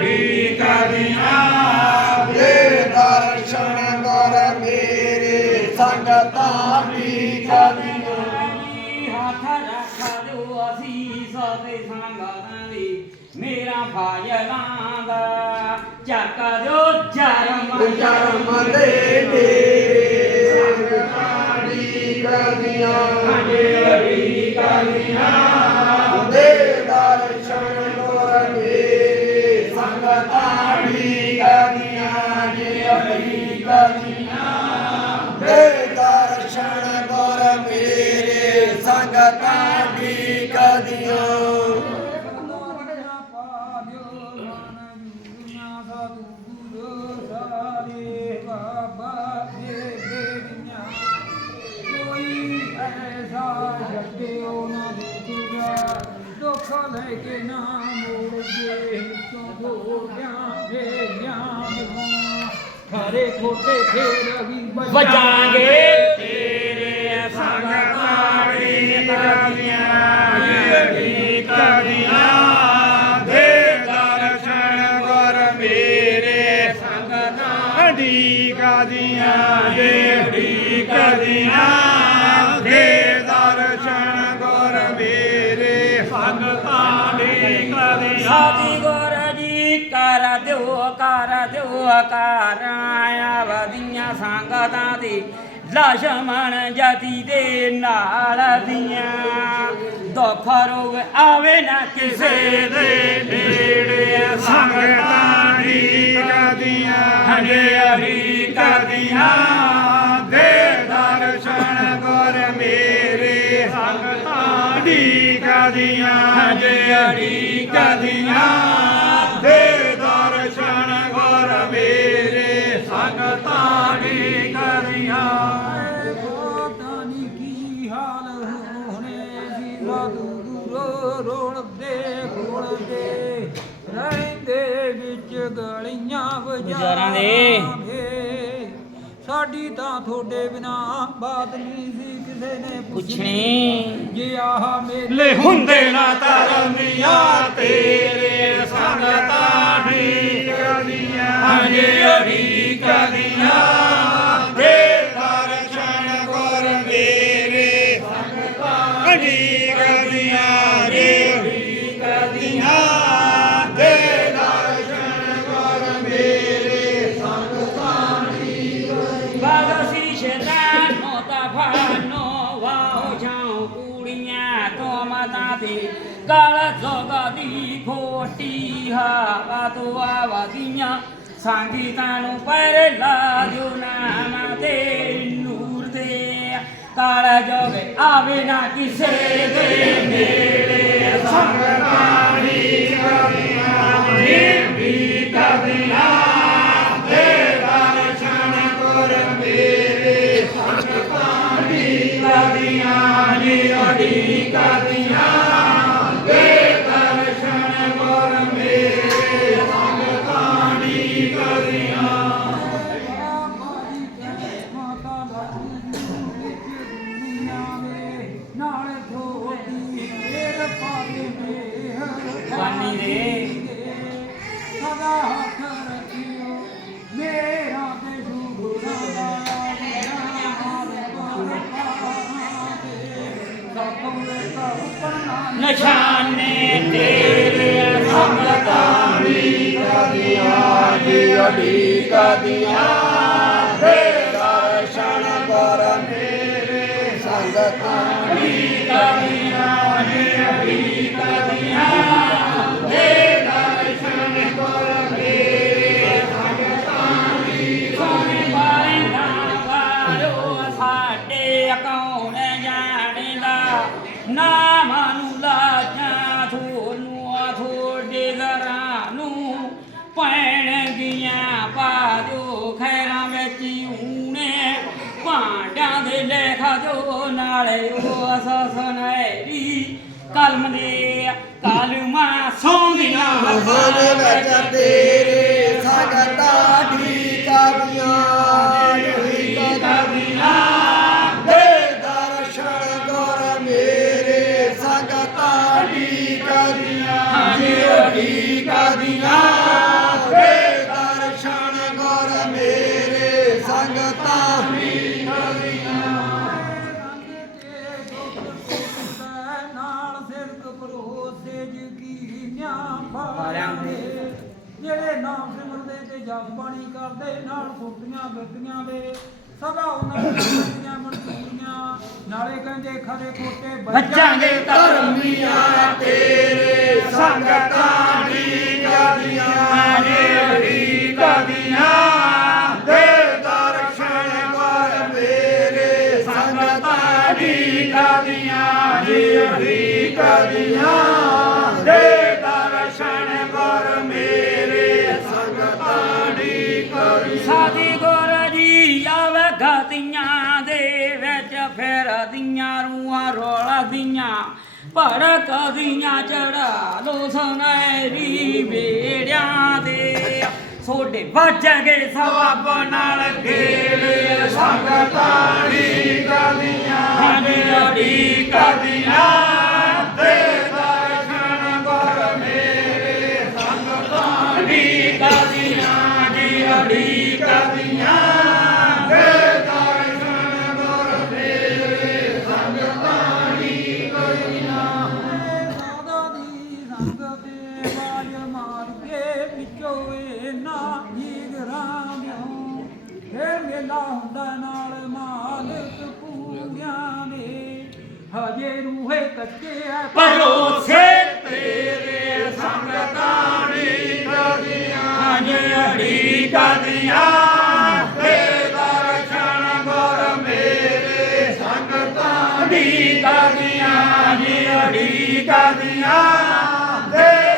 ਢੀਕ ਦੀਆਂ ਦੇ ਦਰਸ਼ਨ ਕਰ ਮੇਰੇ ਸੰਗਤਾਂ ਢੀਕ ਦੀਆਂ ਹੱਥ ਰੱਖ ਦਿਓ ਅਸੀਂ ਸਦੇ ਸੰਗਤਾਂ ਦੀ। ਮੇਰਾ ਫਾਇਲਾਂ ਦਾ ਚੱਕ ਦਿਓ ਜਰਮ ਜਨਮ ਦੇ ਤੇਰੇ ਸੰਗਤਾਂ ਢੀਕ ਦੀਆਂ ਢੀਕ ਦੀਆਂ ਮੇਰੇ ਸੰਗਤਾਂ ਢੀਕ ਦੀਆਂ ਢੀਕ ਦੀਆਂ ਦੇ ਦਰਸ਼ਨ ਕਰ ਮੇਰੇ ਸੰਗਤਾਂ ਢੀਕ ਦੀਆਂ ਦੁੱਖ ਲੈ ਕੇ ਨਾ ਮੋੜ ਦੇ ਤੋਂ ਗੋਡਿਆਂ ਦੇ ਗਿਆਨ ਖਰੇ ਖੋਟੇ ਫੇਰ ਵੀ ਵਜਾਂਗੇ ਤੇਰੇ ਸੰਗਤਾਂ ਢੀਕ ਦੀਆਂ ਢੀਕ ਦੀਆਂ ਦੇ ਦਰਸ਼ਨ ਕਰ ਮੇਰੇ ਸੰਗਤਾਂ। ਢੀਕ ਦੀਆਂ ਦੇ ਢੀਕ ਦੀਆਂ ਦੀਆਂ ਸਾਦੀ ਗੁਰ ਜੀ ਕਰ ਦਿਓ ਕਰ ਦਿਓ ਕਰ ਆਇਆ ਵਧੀਆਂ ਸੰਗਤਾਂ ਦੀ ਲਛਮਣ ਜਤੀ ਦੇ ਨਾਲ ਦੀਆਂ। ਦੁੱਖ ਰੋਗ ਆਵੇ ਨਾ ਕਿਸੇ ਦੇ ਨੇੜੇ। ਸੰਗਤਾਂ ਢੀਕ ਦੀਆਂ ਹਨੇਰੀ ਦੀਆਂ ਗਲੀਆਂ ਬਾਜ਼ਾਰਾਂ ਦੇ। ਸਾਡੀ ਤਾਂ ਤੁਹਾਡੇ ਬਿਨਾ ਬਾਤ ਨਹੀਂ ਸੀ ਕਿਸੇ ਨੇ ਪੁੱਛਣੀ। ਜੇ ਆਹ ਮੇਰੇ ਲੈ ਹੁੰਦੇ ਨਾ ਤਰਮੀਆਂ ਤੇਰੇ ਸੰਗਤਾਂ ਢੀਕ ਦੀਆਂ ਹਨੇਰੀ ਦੀਆਂ ਦੇ ਗਲ ਜੋਗਦੀ ਖੋਟੀ ਹਾ ਤੋ ਆਵਾਦੀਆਂ ਸੰਗੀਤਾਂ ਨੂੰ ਪਰ ਲਾਜੋ ਨਾਮ ਤੇ ਨੂਰ ਦੇ ਕਾਲ ਜੋਗ ਆਵੇ ਨਾ ਕਿਸੇ ਦੇ ਨੇੜੇ ਸਦਾ ਹੱਥ ਰੱਖਿਓ। ਮੇਰਾ ਤੇ ਸੁਭਰਾ ਦਾ ਮੇਰਾ ਹਾਲ ਪਰ ਪਾਵੇ ਸਭੇ ਕਪਨਾ ਨਿਸ਼ਾਨੇ ਤੇਰੇ ਸੰਗਤਾਂ ਢੀਕ ਦੀਆਂ ਢੀਕ ਦੀਆਂ ਦੇ ਦਰਸ਼ਨ ਕਰ ਮੇਰੇ ਸੰਗਤਾਂ ਢੀਕ ਦੀਆਂ ਢੀਕ ਜੋ ਨਾਲੇ ਉਹ ਅਸਸਨੈਰੀ ਕਲਮ ਦੇ ਕਲਮਾ ਸੌਂਦੀਆਂ ਹੋਵੇ ਵਿੱਚ ਤੇਰੇ ਅਰਦਾਸ ਬਾਣੀ ਕਰਦੇ ਨਾਲ ਫੁੱਟੀਆਂ ਗੱਡੀਆਂ ਦੇ ਸਭਾ ਉਹਨਾਂ ਦੀਆਂ ਮਨਜ਼ੂਰੀਆਂ ਨਾਲੇ ਕਹਿੰਦੇ ਖਰੇ ਕੋਟੇ ਬੱਚਾਂਗੇ ਧਰਮ ਤੇਰੇ ਸੰਗਤਾਂ। ਭੜਕ ਦੀਆਂ ਚੜਾ ਲੋ ਸੁਨਹਿਰੀ ਵੇੜਿਆਂ ਦੇ। ਸੋਡੇ ਵਾਜਾਂਗੇ ਸਵਾਬ ਨਾਲ ਗੇੜੇ ਸੰਗਤਾਂ ਦੀ ਕਦੀਆਂ ਦੀ ਕਦੀਆਂ ਬਾਜੇ ਰੂਹੇ ਕੱਟਿਆ ਪਰੋਸੇ ਤੇਰੇ ਸੰਗਤਾਂ ਦੀ ਦਰਿਆ ਜਿਹੜੀ ਕਦੀਆਂ ਕਰਦੀਆਂ ਜੀ ਅੜੀ ਕਰਦੀਆਂ ਦੇ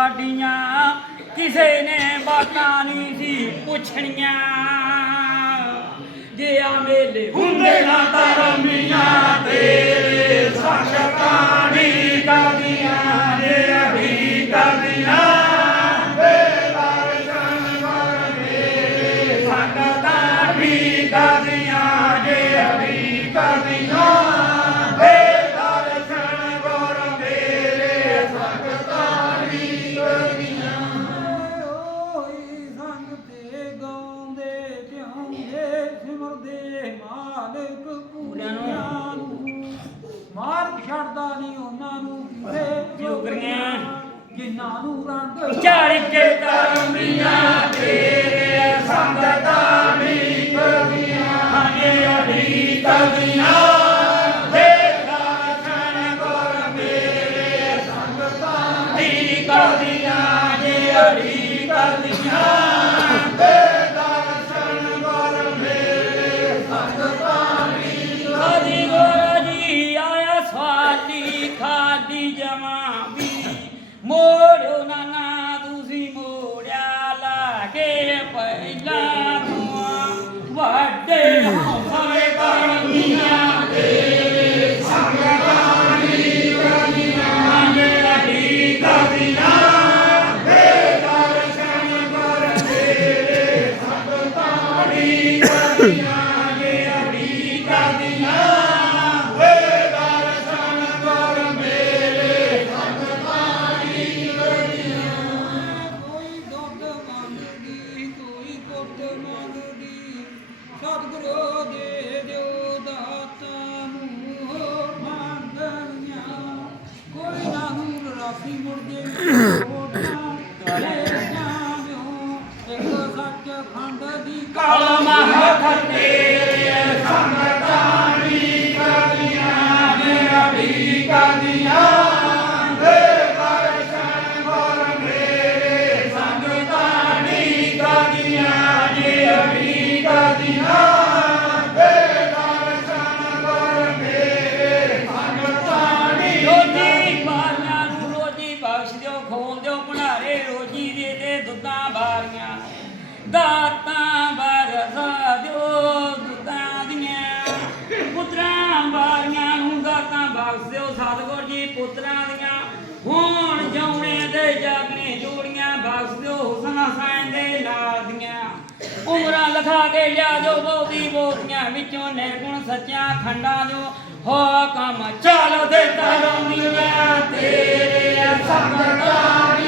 ਸਾਡੀਆਂ ਕਿਸੇ ਨੇ ਬਾਤਾਂ ਨਹੀਂ ਸੀ ਪੁੱਛਣੀਆਂ। ਜੇ ਆ ਮੇਲੇ ਹੁੰਦੇ ਨਾ ਮਾਲਕ ਪੂਰਿਆਂ ਨੂੰ। ਮਾਰਗ ਛੱਡਦਾ ਨਹੀਂ ਉਹਨਾਂ ਨੂੰ। ਕਿਸੇ ਜੋਗਰੀਆਂ ਜਿਨ੍ਹਾਂ ਨੂੰ ਰੰਗ ਉੱਚਾ ਕਲਮਾ ਹੱਥ ਤੇ ਲਖਾ ਕੇ ਲਿਆ ਜੋ ਬਹੁਤੀ ਬੋਤੀਆਂ ਵਿੱਚੋਂ ਨਿਰਗੁਣ ਸੱਚਾ ਖੰਡਾ ਜੋ। ਹੋ ਕੰਮ ਚੱਲ ਦੇ ਤਰੋਂ ਨੀਵੇਂ ਤੇਰੇ ਸੰਗ ਦਾ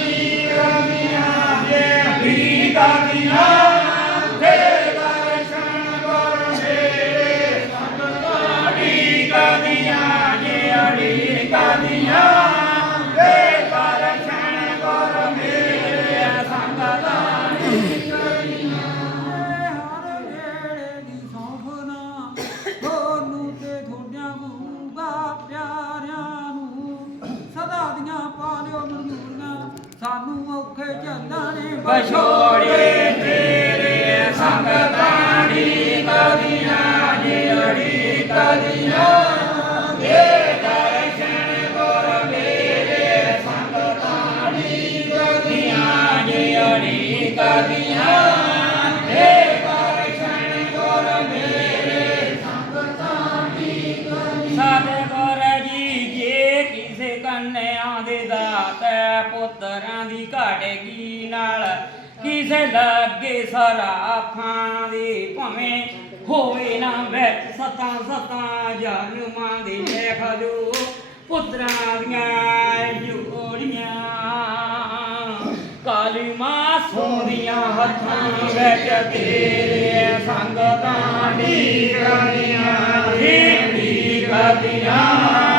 ਕਿਸੇ ਲੱਗੇ ਸਰਾਫਾਂ ਦੀ ਭਵੇਂ ਹੋਵੇ ਨਾ ਵਿੱਚ ਸਤਾਂ ਸਤਾਂ ਜਨਮਾਂ ਦੇ ਲਿਖ ਦਿਓ ਪੁੱਤਰਾਂ ਦੀਆਂ ਜੋੜੀਆਂ ਕਾਲੀ ਮਾਂ ਸੋਹਣੀਆਂ ਹੱਥਾਂ ਵਿੱਚ ਤੇਰੇ ਸੰਗਤਾਂ ਦੀ ਕਰੀਆਂ ਦੀ ਕਰੀਆਂ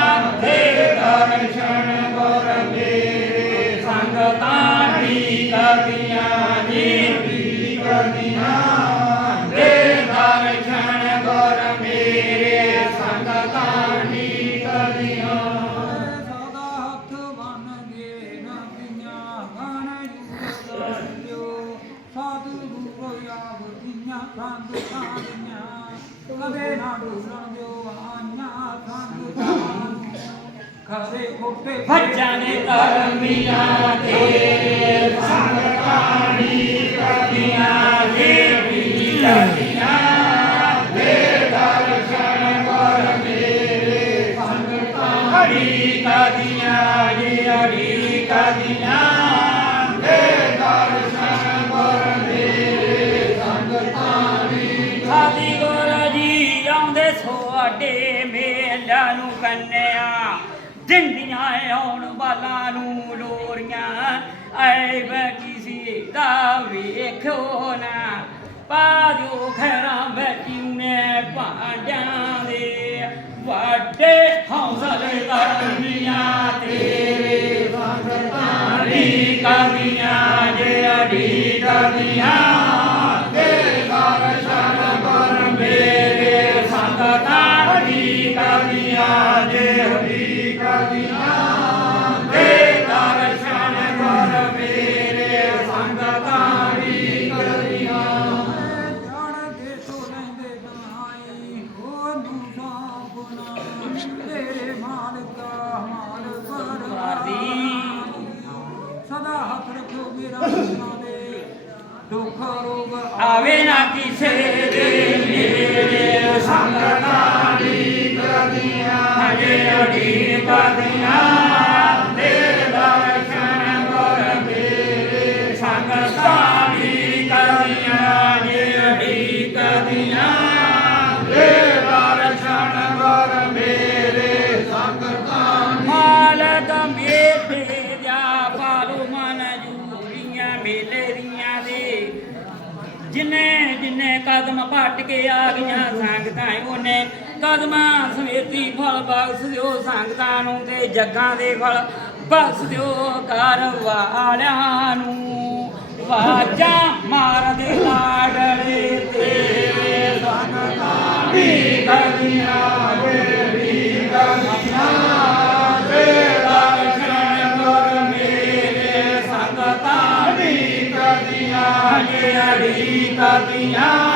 ਦਿਆਂ ਸੰਗ ਸਾਧੀਆਂ ਕਦੇ ਨਾ ਡੁੱਲਣ ਦਿਓ ਆਈਆਂ ਸੰਗ ਜਾਨ ਖਰੇ ਖੋਪੇ ਭੱਜਾਂ ਨੇ ਕਰਮੀਆਂ ਤੇਰੇ ਸੰਗਤਾਂ ਦੀ ਕਰੀਆਂ ਦੀ ਕਰੀਆਂ ਦੇ ਦਰਸ਼ਨ ਗੁਰ ਮੇਰੇ ਸੰਗਤਾਂ ਦੀ ਕਰੀਆਂ ਜੀ ਅੜੀ ਕਰੀਆਂ ਕੰਨਿਆ ਦਿੰਦੀਆਂ ਆਉਣ ਵਾਲਾਂ ਨੂੰ ਲੋਰੀਆਂ। ਐਬ ਕਿਸੇ ਦਾ ਵੇਖੋ ਨਾ। ਪਾਜੋ ਖੈਰਾਂ ਵਿੱਚ ਨੇ ਭਾਂਡਿਆਂ ਦੇ। ਵੱਡੇ ਹੌਸਲੇ ਕਰਨੀਆਂ ਤੇਰੇ ਸੰਗਤਾਂ ਦੀ ਕਦੀਆਂ ਜੇ ਅੜੀ ਕਦੀਆਂ ਜਿਨੇ ਜਿਨੇ ਕਦਮ ਪੱਟ ਕੇ ਆ ਗਈਆਂ ਸੰਗਤਾਂ ਉਹਨੇ ਕਦਮਾਂ ਸਮੇਤੀ ਫਲ ਬਖਸ਼ ਦਿਓ ਸੰਗਤਾਂ ਨੂੰ ਤੇ ਜੱਗਾਂ ਦੇ ਫਲ ਬਖਸ਼ ਦਿਓ ਘਰ ਵਾਲਿਆਂ ਨੂੰ। ਵਾਜਾਂ ਮਾਰਦੇ ਲਾਡਲੇ ਤੇਰੇ ਸੰਗਤਾਂ ਦੀ ਕਦੀਆਂ ਮੇਰੀ ਕਦੀਆਂ ਤੇ ਮੇਰੇ ਸੰਗਤਾਂ ਦੀ ਕਦੀਆਂ